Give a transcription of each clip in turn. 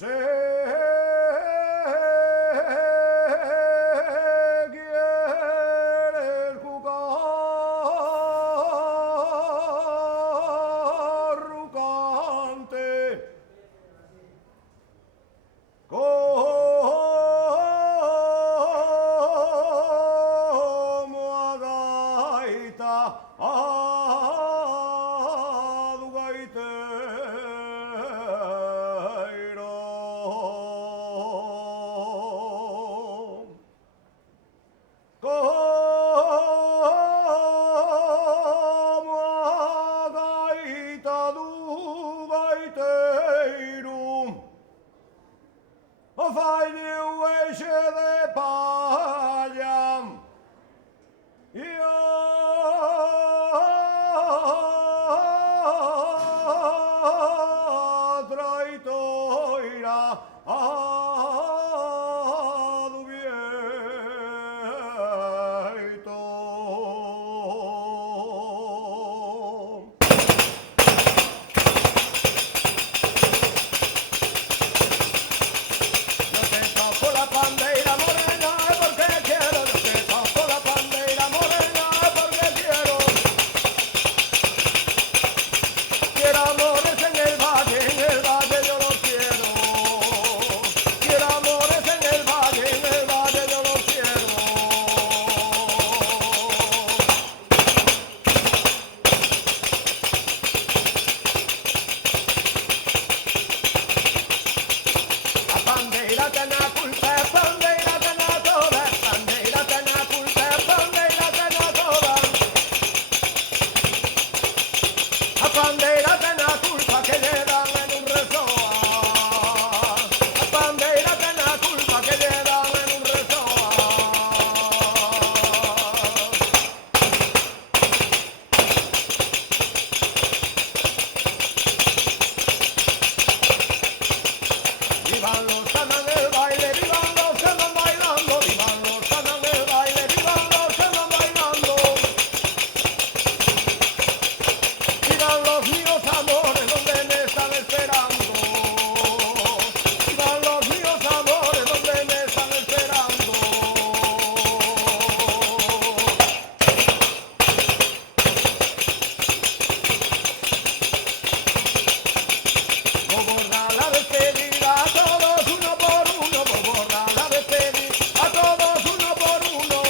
quiere jugar rucante como a gaita du gaiteiro como a gaita du gaiteiro fai-lhe o eixe de palha e a traitoira do vieito. Yo te toco la pandeira morena porque quiero, yo te toco la pandeira morena porque quiero. Quiero amores en el valle yo los quiero. Quiero amores en el valle yo los quiero. A pandeira ten a culpa, pandeira ten a toda, pandeira ten a culpa, pandeira ten a toda. A pandeira ten a culpa que lle dan en un resoa. A pandeira ten a culpa que lle dan en un resoa. Vivan los que andan en el baile, vivan los que andan bailando, vivan los que andan en el baile, vivan los que andan bailando. Vivan los míos amores donde me están esperando. Vivan los míos amores donde me están esperando. Voy a borrar la despedida a todos uno por uno. Voy a borrar la despedida a todos uno por uno.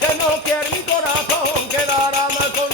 Que no quiere mi corazón quedar mal con